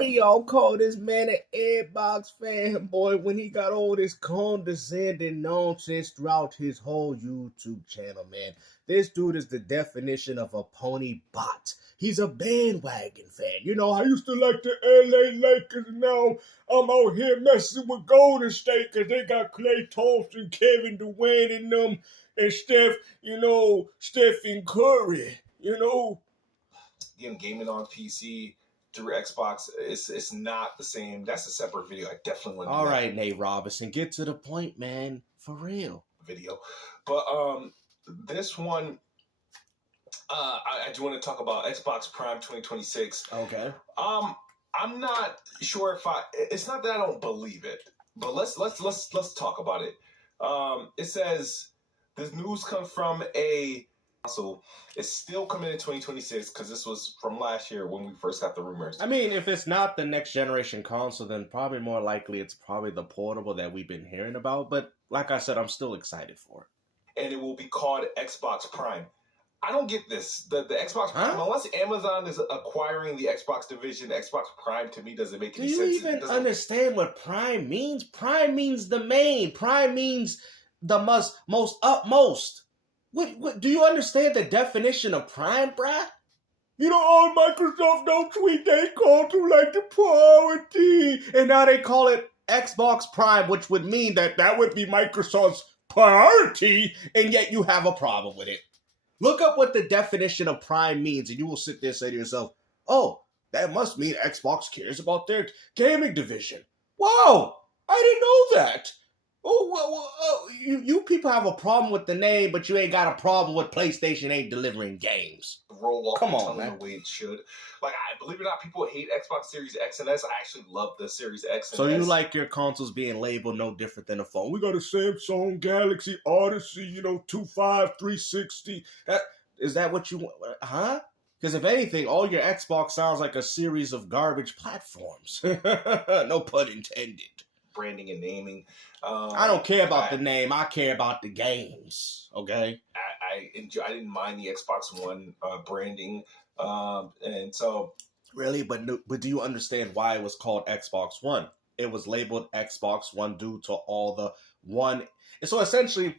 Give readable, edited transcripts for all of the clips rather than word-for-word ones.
do y'all call this man an Xbox fanboy when he got all this condescending nonsense throughout his whole YouTube channel, man? This dude is the definition of a pony bot. He's a bandwagon fan. You know, I used to like the LA Lakers, and now I'm out here messing with Golden State because they got Klay Thompson, Kevin Durant, and them, and Stephen Curry, Gaming on PC through Xbox, it's not the same. That's a separate video. I definitely want to do All that. right, Nate Robinson, get to the point, man. For real. Video. But this one, I do want to talk about Xbox Prime 2026. Okay. I'm not sure if it's not that I don't believe it, but let's talk about it. It says this news comes from a console. It's still coming in 2026 because this was from last year when we first got the rumors. I mean, if it's not the next generation console, then probably more likely it's probably the portable that we've been hearing about. But like I said, I'm still excited for it. And it will be called Xbox Prime. I don't get this. The Xbox Prime, unless Amazon is acquiring the Xbox division, Xbox Prime to me doesn't make any sense. Do you even understand what Prime means? Prime means the main. Prime means the most utmost. What do you understand the definition of Prime, bruh? All Microsoft don't tweet they call to like the priority. And now they call it Xbox Prime, which would mean that would be Microsoft's priority, and yet you have a problem with it. Look up what the definition of Prime means, and you will sit there and say to yourself, oh, that must mean Xbox cares about their gaming division. Whoa, I didn't know that. You people have a problem with the name, but you ain't got a problem with PlayStation ain't delivering games. Roll off Come the on, tongue man. the way it should. Like, I believe it or not, people hate Xbox Series X and S. I actually love the Series X and So S. you like your consoles being labeled no different than a phone? We got a Samsung Galaxy Odyssey, 25, 360. Is that what you want? Huh? Because if anything, all your Xbox sounds like a series of garbage platforms. No pun intended. Branding and naming. I don't care about the name. I care about the games. Okay. I didn't mind the Xbox One branding, and so really, but do you understand why it was called Xbox One? It was labeled Xbox One due to all the one. So essentially,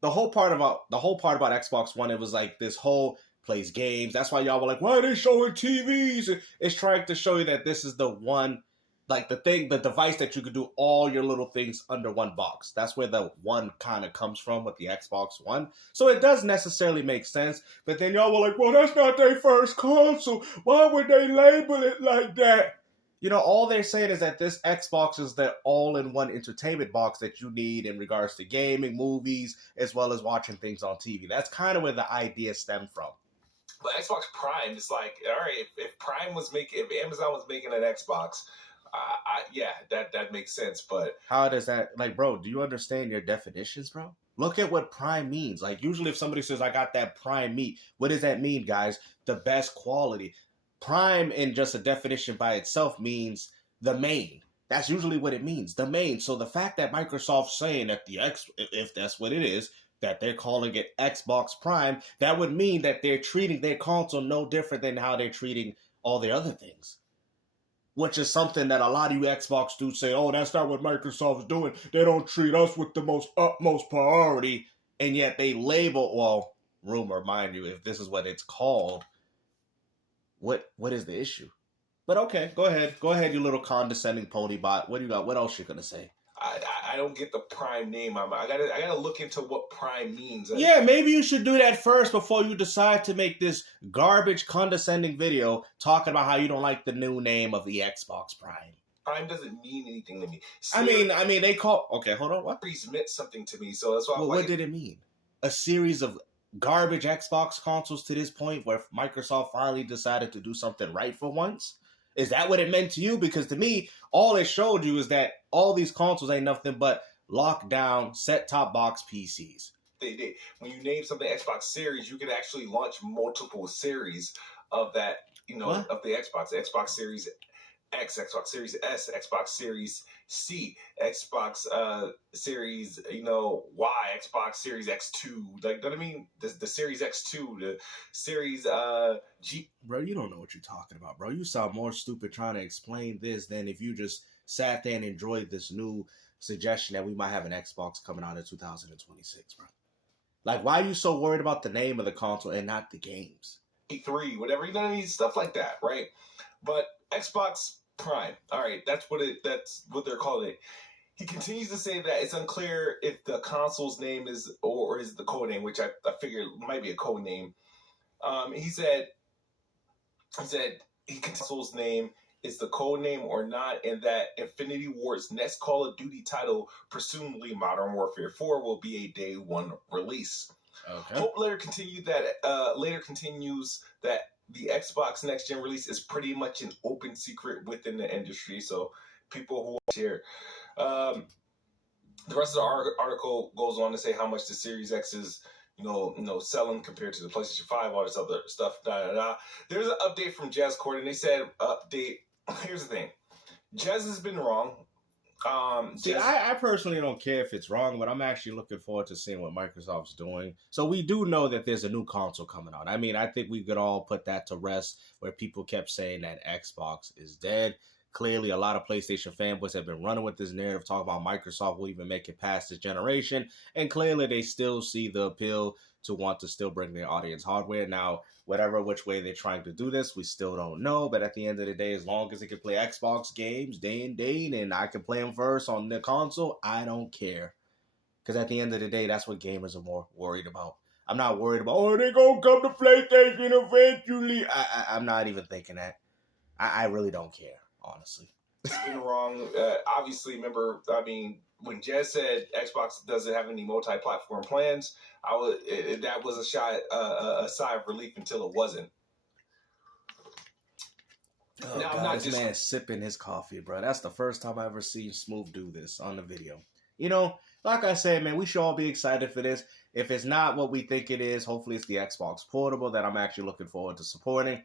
the whole part about Xbox One, it was like this whole plays games. That's why y'all were like, why are they showing TVs? It's trying to show you that this is the one. Like the device that you could do all your little things under one box. That's where the one kind of comes from with the Xbox One. So it does necessarily make sense. But then y'all were like, well, that's not their first console. Why would they label it like that? All they're saying is that this Xbox is the all-in-one entertainment box that you need in regards to gaming, movies, as well as watching things on TV. That's kind of where the idea stemmed from. But Xbox Prime is like, all right, if Amazon was making an Xbox, that makes sense, but how does that, like, bro, do you understand your definitions, bro? Look at what Prime means. Like, usually if somebody says, I got that Prime meat, what does that mean, guys? The best quality. Prime, in just a definition by itself, means the main. That's usually what it means, the main. So the fact that Microsoft's saying that if that's what it is, that they're calling it Xbox Prime, that would mean that they're treating their console no different than how they're treating all the other things. Which is something that a lot of you Xbox dudes say, oh, that's not what Microsoft's doing. They don't treat us with the most utmost priority. And yet they label, well, rumor, mind you, if this is what it's called, what is the issue? But okay, go ahead, you little condescending pony bot. What do you got? What else you gonna say? I don't get the Prime name. I gotta look into what Prime means. Yeah, maybe you should do that first before you decide to make this garbage condescending video talking about how you don't like the new name of the Xbox Prime. Prime doesn't mean anything to me. I mean, they call. Okay, hold on. What? Series meant something to me, so that's why. Well, what did it mean? A series of garbage Xbox consoles to this point, where Microsoft finally decided to do something right for once. Is that what it meant to you? Because to me, all it showed you is that all these consoles ain't nothing but lockdown set-top box PCs. When you name something Xbox Series, you can actually launch multiple series of that, of the Xbox Series X, Xbox Series S, Xbox Series C, Xbox Series, Y, Xbox Series X2. Like, you know what I mean? The Series X2, the Series G. Bro, you don't know what you're talking about, bro. You sound more stupid trying to explain this than if you just sat there and enjoyed this new suggestion that we might have an Xbox coming out in 2026, bro. Like, why are you so worried about the name of the console and not the games? E3, whatever, you know what I mean? Stuff like that, right? But Xbox Prime, all right, that's what they're calling it. He continues to say that it's unclear if the console's name is or is the code name, which I figure might be a code name. He said console's name is the code name or not, and that Infinity Ward's next Call of Duty title, presumably Modern Warfare 4, will be a day one release. Okay. Hope later continues that the Xbox next gen release is pretty much an open secret within the industry. So people who share. The rest of the article goes on to say how much the Series X is, selling compared to the PlayStation 5, all this other stuff. There's an update from Jez Court, and they said update. Here's the thing, Jez has been wrong. See, I personally don't care if it's wrong, but I'm actually looking forward to seeing what Microsoft's doing. So we do know that there's a new console coming out. I mean, I think we could all put that to rest where people kept saying that Xbox is dead. Clearly, a lot of PlayStation fanboys have been running with this narrative, talking about Microsoft will even make it past this generation. And clearly, they still see the appeal to want to still bring their audience hardware. Now, whatever which way they're trying to do this, we still don't know. But at the end of the day, as long as it can play Xbox games day and day, and I can play them first on the console, I don't care. Because at the end of the day, that's what gamers are more worried about. I'm not worried about, oh, they're going to come to PlayStation eventually. I'm not even thinking that. I really don't care, honestly. It's been wrong. Obviously, remember, when Jez said Xbox doesn't have any multi-platform plans, that was a sigh of relief until it wasn't. Oh, now, God, this man sipping his coffee, bro. That's the first time I ever seen Smooth do this on the video. Like I said, man, we should all be excited for this. If it's not what we think it is, hopefully it's the Xbox Portable that I'm actually looking forward to supporting.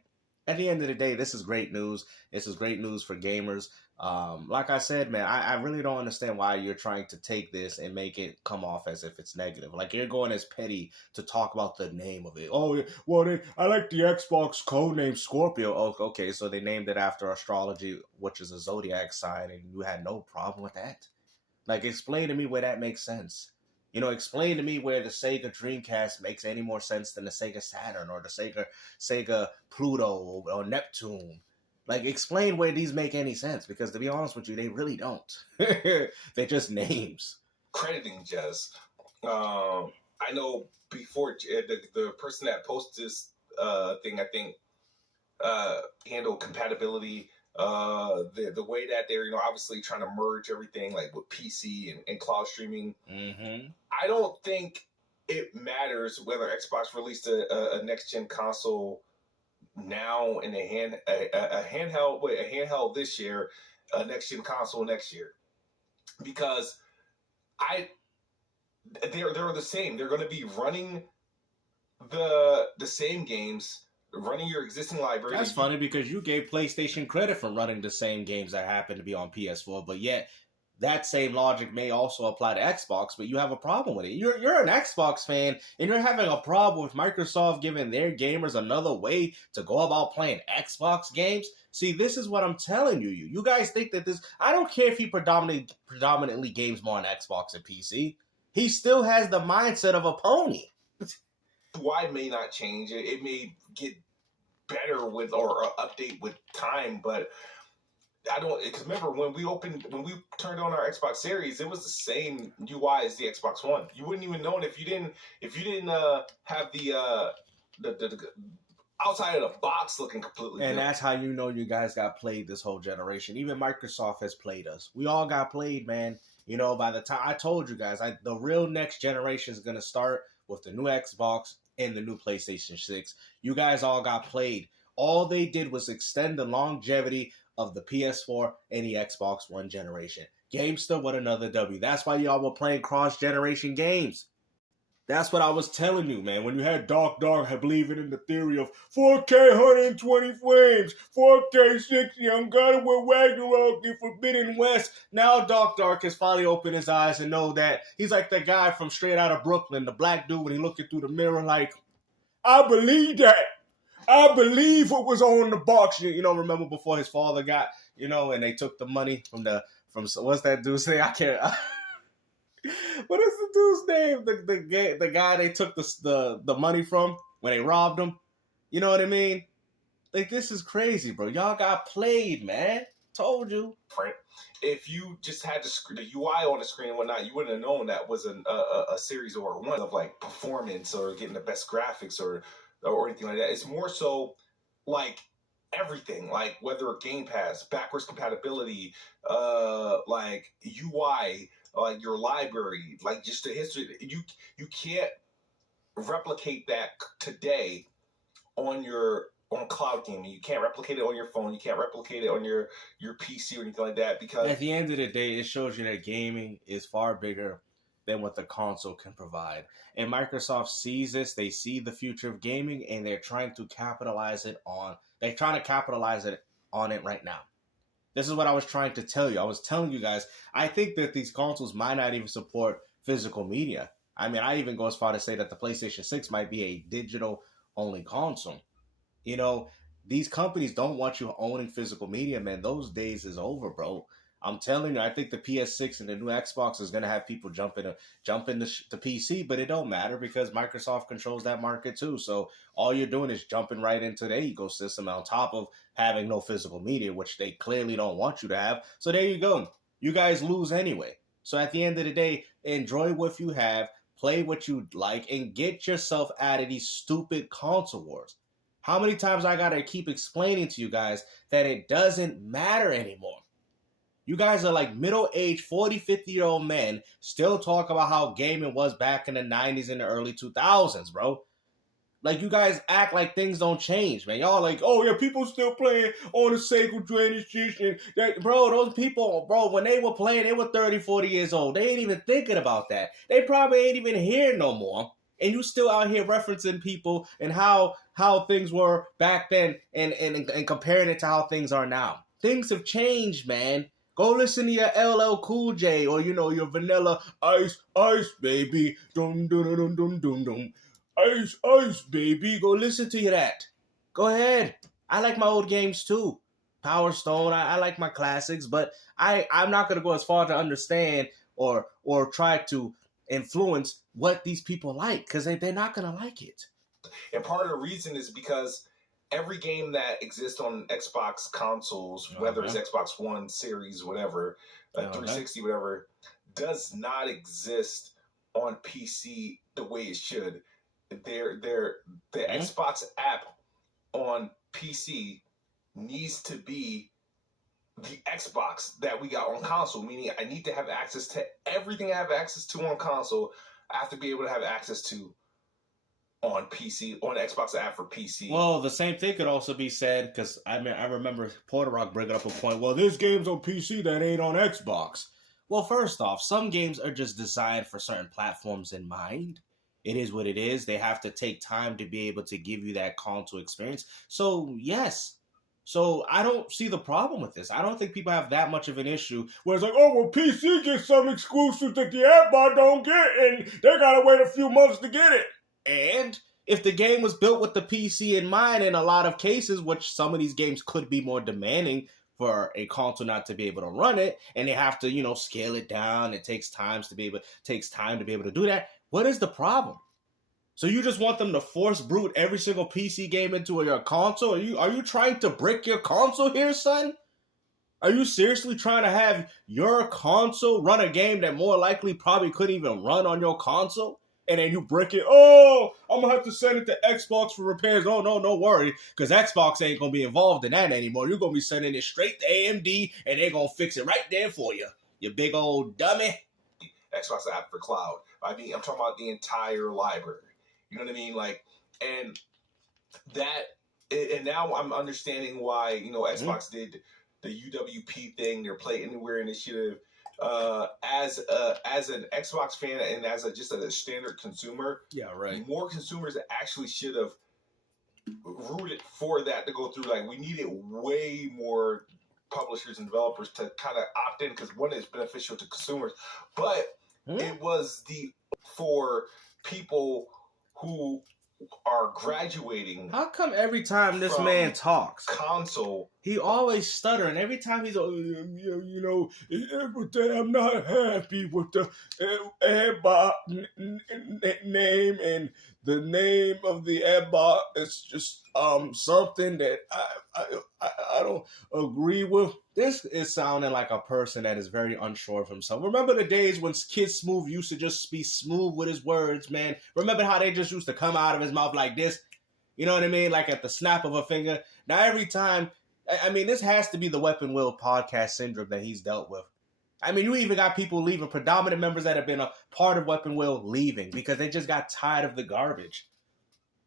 At the end of the day, this is great news. This is great news for gamers. Like I said, man, I really don't understand why you're trying to take this and make it come off as if it's negative. Like, you're going as petty to talk about the name of it. Oh, well, I like the Xbox codename Scorpio. Oh, okay, so they named it after astrology, which is a zodiac sign, and you had no problem with that? Like, explain to me where that makes sense. Explain to me where the Sega Dreamcast makes any more sense than the Sega Saturn or the Sega Pluto or Neptune. Like, explain where these make any sense, because to be honest with you, they really don't. They're just names. Crediting Jez. I know before the person that posted this thing, I think, handled compatibility. The way that they're obviously trying to merge everything like with PC and cloud streaming. Mm-hmm. I don't think it matters whether Xbox released a next gen console now and a handheld this year, a next gen console next year, because they're the same. They're going to be running the same games, running your existing library. That's funny because you gave PlayStation credit for running the same games that happen to be on PS4, but yet that same logic may also apply to Xbox, but you have a problem with it. You're an Xbox fan, and you're having a problem with Microsoft giving their gamers another way to go about playing Xbox games. See, this is what I'm telling you. You guys think that this... I don't care if he predominantly games more on Xbox and PC. He still has the mindset of a pony. Why may not change. It may get better with or update with time, but I don't, because remember when we turned on our Xbox Series, it was the same UI as the Xbox One. You wouldn't even know it if you didn't have the outside of the box looking completely and different. That's how you know you guys got played this whole generation. Even Microsoft has played us. We all got played, man. By the time I told you guys, the real next generation is going to start with the new Xbox and the new PlayStation 6. You guys all got played. All they did was extend the longevity of the PS4 and the Xbox One generation. GameStop with another W. That's why y'all were playing cross-generation games. That's what I was telling you, man. When you had Dark believing in the theory of 4K 120 frames, 4K 60, I'm gonna with Ragnarok in Forbidden West. Now Dark has finally opened his eyes and know that he's like the guy from Straight Outta Brooklyn, the black dude when he looking through the mirror like, I believe that. I believe what was on the box. You know, remember before his father got, you know, and they took the money from what's that dude's name? I can't. What is the dude's name? The guy they took the money from when they robbed him. You know what I mean? Like, this is crazy, bro. Y'all got played, man. Told you. Right. If you just had the UI on the screen and whatnot, you wouldn't have known that was a series or one of like performance or getting the best graphics or anything like that. It's more so like everything, like whether a Game Pass, backwards compatibility, like UI, like your library, like just the history. You can't replicate that today on cloud gaming. You can't replicate it on your phone. You can't replicate it on your PC or anything like that, because at the end of the day, it shows you that gaming is far bigger than what the console can provide. And Microsoft sees this. They see the future of gaming, and they're trying to capitalize on it right now. This is what I was trying to tell you. I was telling you guys, I think that these consoles might not even support physical media. I mean, I even go as far to say that the PlayStation 6 might be a digital-only console. You know, these companies don't want you owning physical media, man. Those days is over, bro. I'm telling you, I think the PS6 and the new Xbox is going to have people jump into the PC, but it don't matter because Microsoft controls that market too. So all you're doing is jumping right into their ecosystem on top of having no physical media, which they clearly don't want you to have. So there you go. You guys lose anyway. So at the end of the day, enjoy what you have, play what you like, and get yourself out of these stupid console wars. How many times I got to keep explaining to you guys that it doesn't matter anymore? You guys are like middle-aged, 40, 50-year-old men still talk about how gaming was back in the 90s and the early 2000s, bro. Like, you guys act like things don't change, man. Y'all like, oh, yeah, people still playing on the Sega Genesis. And that, bro, those people, bro, when they were playing, they were 30, 40 years old. They ain't even thinking about that. They probably ain't even here no more. And you still out here referencing people and how things were back then and comparing it to how things are now. Things have changed, man. Go listen to your LL Cool J or, you know, your Vanilla Ice, baby. Dum, dum, dum, dum, dum, dum. Ice, baby. Go listen to that. Go ahead. I like my old games too. Power Stone, I like my classics, but I'm not going to go as far to understand or try to influence what these people like, because they're not going to like it. And part of the reason is because every game that exists on Xbox consoles, whether it's Xbox One, Series, whatever, 360, whatever, does not exist on PC the way it should. The Xbox app on PC needs to be the Xbox that we got on console, meaning I need to have access to everything I have access to on console. I have to be able to have access to on PC, on the Xbox app for PC. Well, the same thing could also be said, because I remember Porter Rock bringing up a point, well, there's games on PC that ain't on Xbox. Well, first off, some games are just designed for certain platforms in mind. It is what it is. They have to take time to be able to give you that console experience. So, yes. So, I don't see the problem with this. I don't think people have that much of an issue where it's like, oh, well, PC gets some exclusives that the Xbox don't get, and they gotta wait a few months to get it. And if the game was built with the PC in mind, in a lot of cases, which some of these games could be more demanding for a console not to be able to run it, and they have to, you know, scale it down. It takes time to be able to do that. What is the problem? So you just want them to force brute every single PC game into your console? Are you trying to brick your console here, son? Are you seriously trying to have your console run a game that more likely probably couldn't even run on your console? And then you brick it. Oh, I'm going to have to send it to Xbox for repairs. Oh, no worry. Because Xbox ain't going to be involved in that anymore. You're going to be sending it straight to AMD, and they're going to fix it right there for you. You big old dummy. Xbox app for cloud. I mean, I'm talking about the entire library. You know what I mean? Like, and now I'm understanding why, you know, Xbox did the UWP thing, their Play Anywhere initiative. as an Xbox fan and as just a standard consumer, Yeah, right. more consumers actually should have rooted for that to go through. Like, we needed way more publishers and developers to kind of opt in, because one is beneficial to consumers, but it was for people who are graduating. How come every time this man talks, console, he always stuttering? Every time he's, I'm not happy with the Xbox name, and the name of the Xbox is just something that I don't agree with. This is sounding like a person that is very unsure of himself. Remember the days when Kidsmoove used to just be smooth with his words, man? Remember how they just used to come out of his mouth like this? You know what I mean? Like at the snap of a finger. Now every time, I mean, this has to be the Weapon Wheel podcast syndrome that he's dealt with. I mean, you even got people leaving, predominant members that have been a part of Weapon Wheel leaving because they just got tired of the garbage.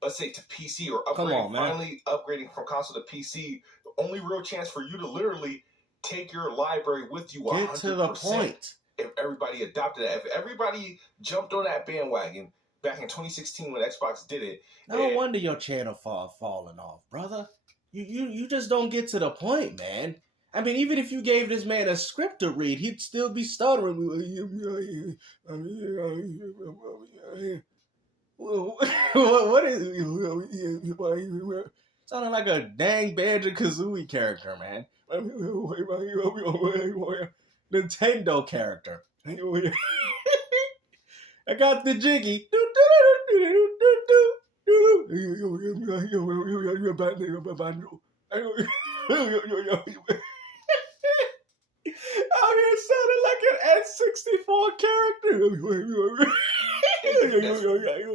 Let's say to PC or upgrading, finally upgrading from console to PC. The only real chance for you to literally take your library with you 100%. Get to the point. If everybody adopted that, if everybody jumped on that bandwagon back in 2016 when Xbox did it. No wonder your channel falling off, brother. You just don't get to the point, man. I mean, even if you gave this man a script to read, he'd still be stuttering. What is sounding like a dang Banjo-Kazooie character, man. Nintendo character. I got the jiggy. Out here sounding like an N64 character.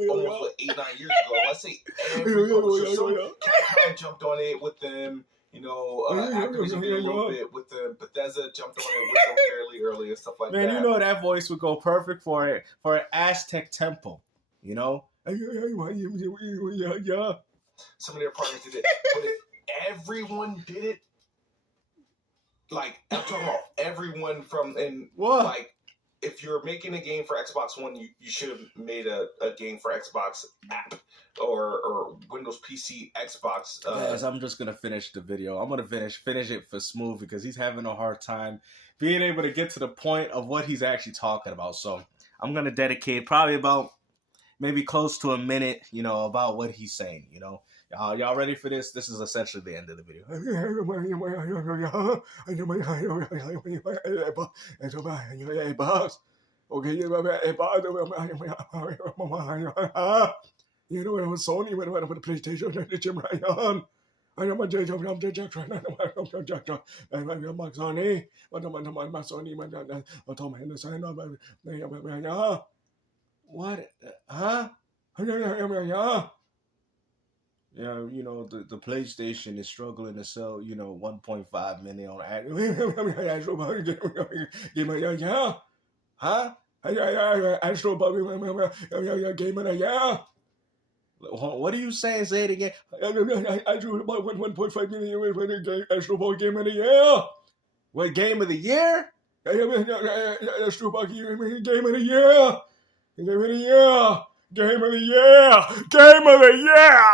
Almost 8-9 years ago. Let's say Capcom jumped on it with them. Activision did a little bit with them. Bethesda jumped on it with them fairly early and stuff like that. Man, you know that voice would go perfect for an Aztec temple. You know. Some of their partners did it, but if everyone did it, like I'm talking about everyone like if you're making a game for Xbox One, you should have made a game for Xbox app or Windows PC, Xbox. Guys, I'm just gonna finish the video. I'm gonna finish it for Smooth because he's having a hard time being able to get to the point of what he's actually talking about. So I'm gonna dedicate probably about maybe close to a minute, about what he's saying. Y'all ready for this? This is essentially the end of the video. Sony with the PlayStation. I am a judge of the Jackson. What? Huh? Yeah, the PlayStation is struggling to sell, 1.5 million on Huh? What are you saying? Say it again. I drew about 1.5 million for the Astro Ball Game of the Year. What game of the year? Astro Ball Game of the Year. Game of the Year. Game of the Year. Game of the Year.